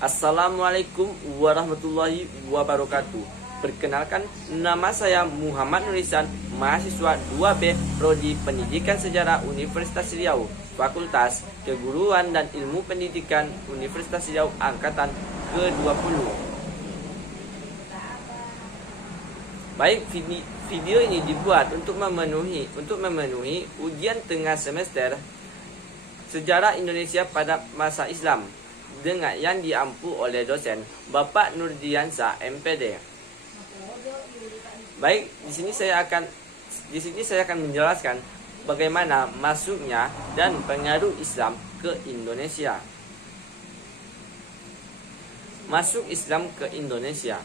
Assalamualaikum warahmatullahi wabarakatuh. Perkenalkan, nama saya Muhammad Nurisan, mahasiswa 2B Prodi Pendidikan Sejarah Universitas Riau, Fakultas Keguruan dan Ilmu Pendidikan Universitas Riau Angkatan ke-20. Baik, video ini dibuat untuk memenuhi ujian tengah semester Sejarah Indonesia pada masa Islam dengan yang diampu oleh dosen Bapak Nurdiansa MPD. Baik, di sini saya akan menjelaskan bagaimana masuknya dan pengaruh Islam ke Indonesia. Masuk Islam ke Indonesia.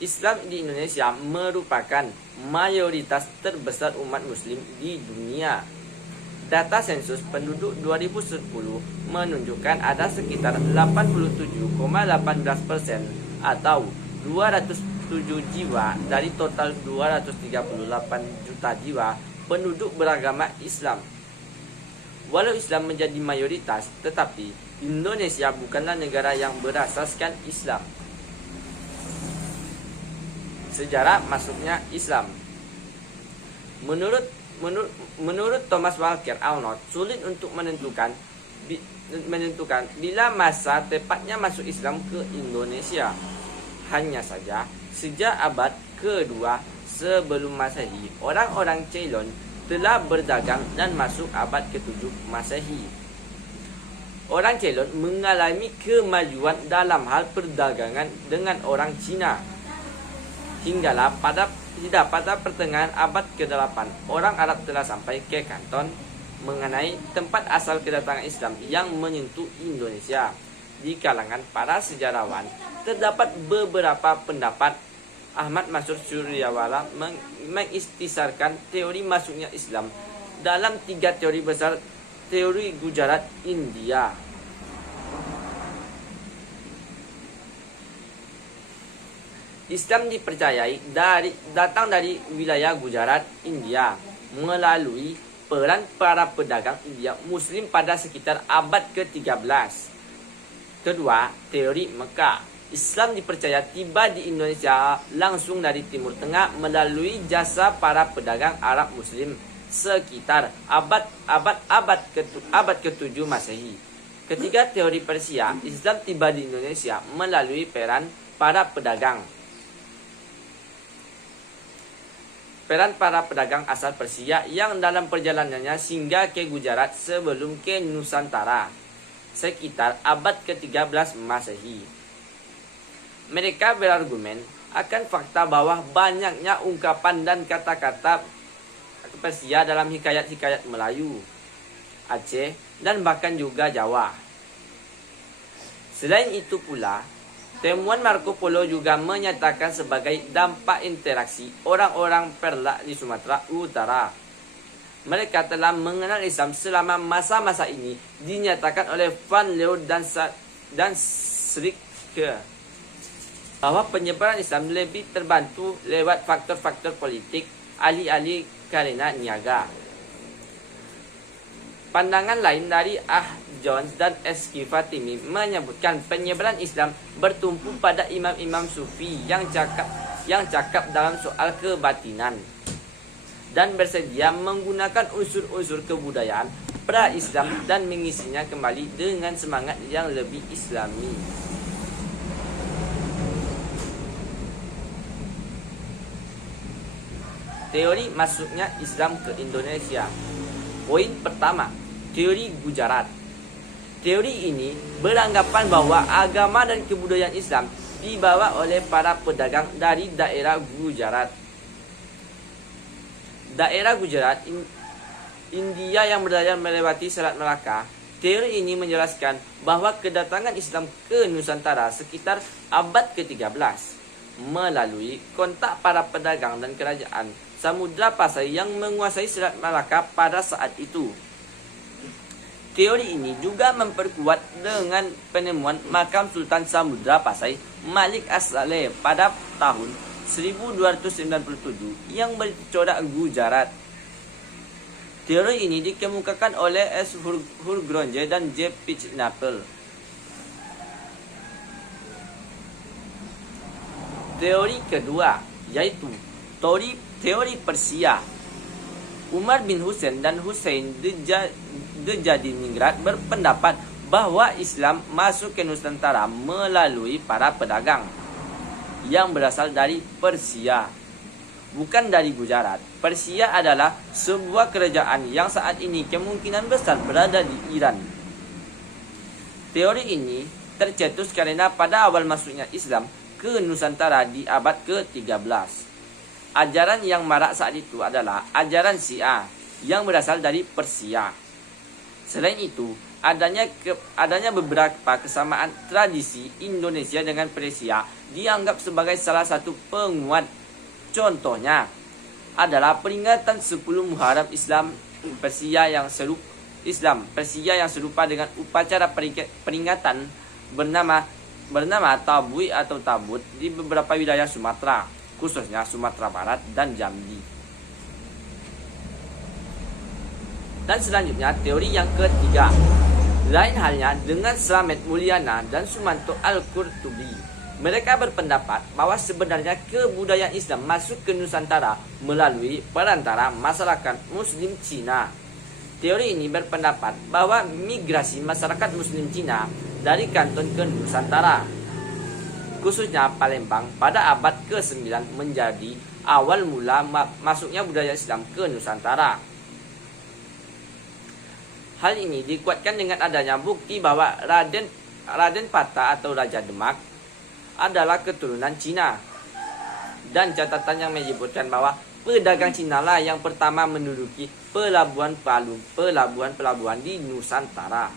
Islam di Indonesia merupakan mayoritas terbesar umat muslim di dunia. Data sensus penduduk 2010 menunjukkan ada sekitar 87,18% atau 207 jiwa dari total 238 juta jiwa penduduk beragama Islam. Walau Islam menjadi mayoritas, tetapi Indonesia bukanlah negara yang berasaskan Islam. Sejarah masuknya Islam. Menurut Thomas Walker Arnold, sulit untuk menentukan bila masa tepatnya masuk Islam ke Indonesia. Hanya saja, sejak abad kedua sebelum Masehi, orang-orang Ceylon telah berdagang dan masuk abad ke-7 Masehi. Orang Ceylon mengalami kemajuan dalam hal perdagangan dengan orang Cina. Hinggalah pada pertengahan abad ke-8, orang Arab telah sampai ke Kanton. Mengenai tempat asal kedatangan Islam yang menyentuh Indonesia, di kalangan para sejarawan terdapat beberapa pendapat. Ahmad Mansur Suryawala mengistisarkan teori masuknya Islam dalam 3 teori besar: teori Gujarat India, Islam dipercayai datang dari wilayah Gujarat, India, melalui peran para pedagang India Muslim pada sekitar abad ke-13. Kedua, teori Mekah. Islam dipercaya tiba di Indonesia langsung dari Timur Tengah melalui jasa para pedagang Arab Muslim sekitar abad ke-7 Masehi. Ketiga, teori Persia. Islam tiba di Indonesia melalui peran para pedagang asal Persia yang dalam perjalanannya singgah ke Gujarat sebelum ke Nusantara sekitar abad ke-13 Masehi. Mereka berargumen akan fakta bahwa banyaknya ungkapan dan kata-kata Persia dalam hikayat-hikayat Melayu, Aceh, dan bahkan juga Jawa. Selain itu pula, temuan Marco Polo juga menyatakan sebagai dampak interaksi orang-orang Perla di Sumatera Utara. Mereka telah mengenal Islam selama masa-masa ini, dinyatakan oleh Van Leeuw dan Srike bahwa penyebaran Islam lebih terbantu lewat faktor-faktor politik, alih-alih karena niaga. Pandangan lain dari Jones dan S.K. Fatimi menyebutkan penyebaran Islam bertumpu pada imam-imam sufi yang cakap dalam soal kebatinan dan bersedia menggunakan unsur-unsur kebudayaan pra-Islam dan mengisinya kembali dengan semangat yang lebih Islami. Teori masuknya Islam ke Indonesia. Poin pertama, teori Gujarat. Teori ini beranggapan bahwa agama dan kebudayaan Islam dibawa oleh para pedagang dari daerah Gujarat. Daerah Gujarat, India yang berdaya melewati Selat Melaka. Teori ini menjelaskan bahwa kedatangan Islam ke Nusantara sekitar abad ke-13 melalui kontak para pedagang dan kerajaan Samudra Pasai yang menguasai Selat Melaka pada saat itu. Teori ini juga memperkuat dengan penemuan makam Sultan Samudra Pasai Malik As-Saleh pada tahun 1297 yang bercorak Gujarat. Teori ini dikemukakan oleh S. Hurgronje dan J. Pitchnapel. Teori kedua yaitu teori Persia. Umar bin Husain dan Husain Dejadiningrat berpendapat bahwa Islam masuk ke Nusantara melalui para pedagang yang berasal dari Persia, bukan dari Gujarat. Persia adalah sebuah kerajaan yang saat ini kemungkinan besar berada di Iran. Teori ini tercetus karena pada awal masuknya Islam ke Nusantara di abad ke-13. Ajaran yang marak saat itu adalah ajaran Syiah yang berasal dari Persia. Selain itu, adanya beberapa kesamaan tradisi Indonesia dengan Persia dianggap sebagai salah satu penguat. Contohnya adalah peringatan 10 Muharram Persia yang serupa dengan upacara peringatan bernama Tabui atau Tabut di beberapa wilayah Sumatera, khususnya Sumatera Barat dan Jambi. Dan selanjutnya teori yang ketiga. Lain halnya dengan Slamet Mulyana dan Sumanto Al-Qurtubi. Mereka berpendapat bahwa sebenarnya kebudayaan Islam masuk ke Nusantara melalui perantara masyarakat Muslim Cina. Teori ini berpendapat bahwa migrasi masyarakat Muslim Cina dari Kanton ke Nusantara, khususnya Palembang pada abad ke-9 menjadi awal mula masuknya budaya Islam ke Nusantara. Hal ini dikuatkan dengan adanya bukti bahwa Raden Pata atau Raja Demak adalah keturunan Cina. Dan catatan yang menyebutkan bahwa pedagang Cina lah yang pertama menduduki pelabuhan di Nusantara.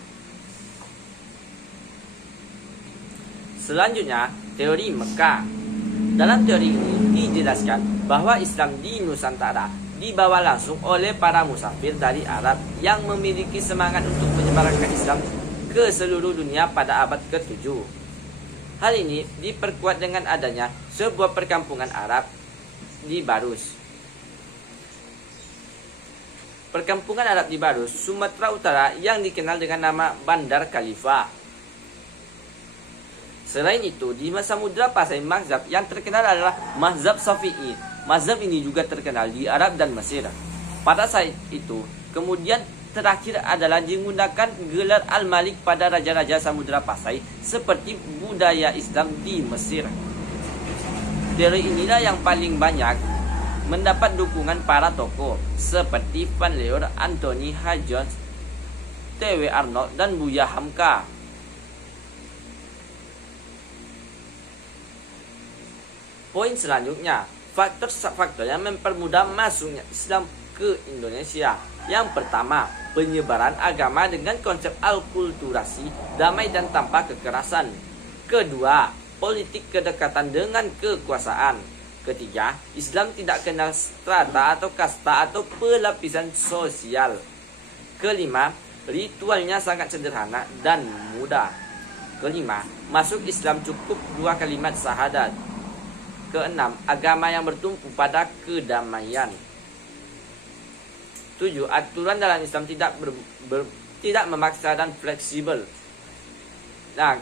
Selanjutnya, teori Mekah. Dalam teori ini dijelaskan bahwa Islam di Nusantara dibawa langsung oleh para musafir dari Arab yang memiliki semangat untuk menyebarkan Islam ke seluruh dunia pada abad ke-7. Hal ini diperkuat dengan adanya sebuah perkampungan Arab di Barus. Perkampungan Arab di Barus, Sumatera Utara yang dikenal dengan nama Bandar Khalifah. Selain itu, di Samudra Pasai mazhab yang terkenal adalah mazhab Syafi'i. Mazhab ini juga terkenal di Arab dan Mesir. Pada saat itu, kemudian terakhir adalah digunakan gelar Al-Malik pada raja-raja Samudra Pasai seperti budaya Islam di Mesir. Teori inilah yang paling banyak mendapat dukungan para tokoh seperti Van Leeuwen, Anthony Hodges, T.W. Arnold, dan Buya Hamka. Poin selanjutnya, faktor-faktor yang mempermudah masuknya Islam ke Indonesia. Yang pertama, penyebaran agama dengan konsep alkulturasi, damai dan tanpa kekerasan. Kedua, politik kedekatan dengan kekuasaan. Ketiga, Islam tidak kenal strata atau kasta atau pelapisan sosial. Kelima, ritualnya sangat sederhana dan mudah. Kelima, masuk Islam cukup 2 kalimat syahadat. Keenam, agama yang bertumpu pada kedamaian. 7. Aturan dalam Islam tidak memaksa dan fleksibel. Nah,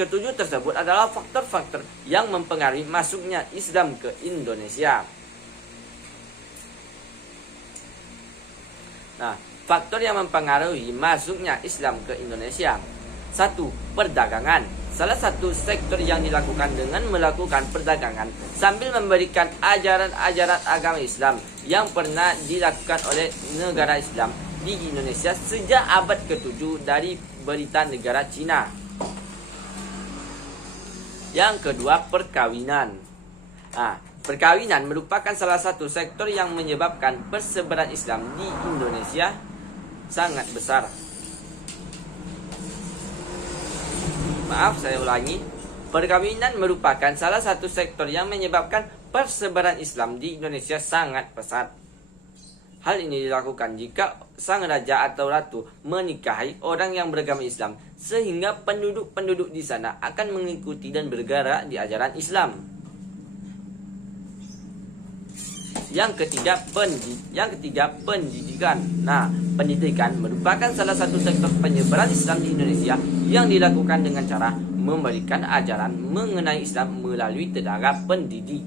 ketujuh tersebut adalah faktor-faktor yang mempengaruhi masuknya Islam ke Indonesia. Nah, faktor yang mempengaruhi masuknya Islam ke Indonesia. 1. Perdagangan. Salah satu sektor yang dilakukan dengan melakukan perdagangan sambil memberikan ajaran-ajaran agama Islam yang pernah dilakukan oleh negara Islam di Indonesia sejak abad ke-7 dari berita negara Cina. Yang kedua, perkawinan. Perkawinan merupakan salah satu sektor yang menyebabkan persebaran Islam di Indonesia sangat besar. Saya ulangi. Perkawinan merupakan salah satu sektor yang menyebabkan persebaran Islam di Indonesia sangat pesat. Hal ini dilakukan jika sang raja atau ratu menikahi orang yang beragama Islam, sehingga penduduk-penduduk di sana akan mengikuti dan bergerak di ajaran Islam. Yang ketiga, pendidikan. Pendidikan merupakan salah satu sektor penyebaran Islam di Indonesia yang dilakukan dengan cara memberikan ajaran mengenai Islam melalui tenaga pendidik.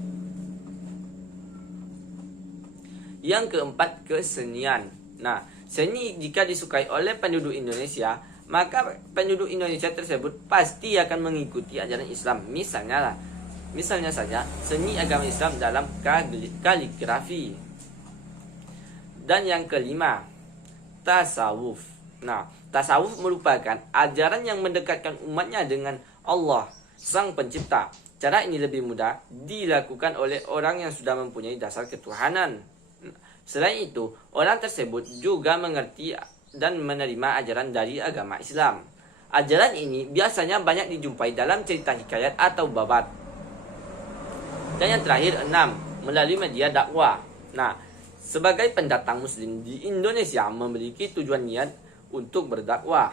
Yang keempat, kesenian. Nah, seni jika disukai oleh penduduk Indonesia, maka penduduk Indonesia tersebut pasti akan mengikuti ajaran Islam. Misalnya saja, seni agama Islam dalam kaligrafi. Dan yang kelima, tasawuf. Nah, tasawuf merupakan ajaran yang mendekatkan umatnya dengan Allah, Sang Pencipta. Cara ini lebih mudah dilakukan oleh orang yang sudah mempunyai dasar ketuhanan. Selain itu, orang tersebut juga mengerti dan menerima ajaran dari agama Islam. Ajaran ini biasanya banyak dijumpai dalam cerita hikayat atau babat. Dan yang terakhir, 6, melalui media dakwah. Nah, sebagai pendatang muslim di Indonesia memiliki tujuan niat untuk berdakwah.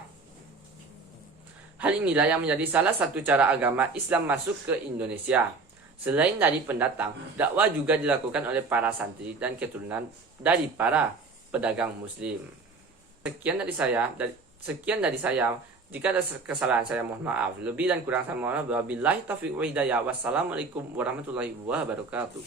Hal inilah yang menjadi salah satu cara agama Islam masuk ke Indonesia. Selain dari pendatang, dakwah juga dilakukan oleh para santri dan keturunan dari para pedagang muslim. Sekian dari saya. Jika ada kesalahan saya mohon maaf. Lebih dan kurang saya mohon maaf. Wabillahi taufiq wa hidayah. Wassalamualaikum warahmatullahi wabarakatuh.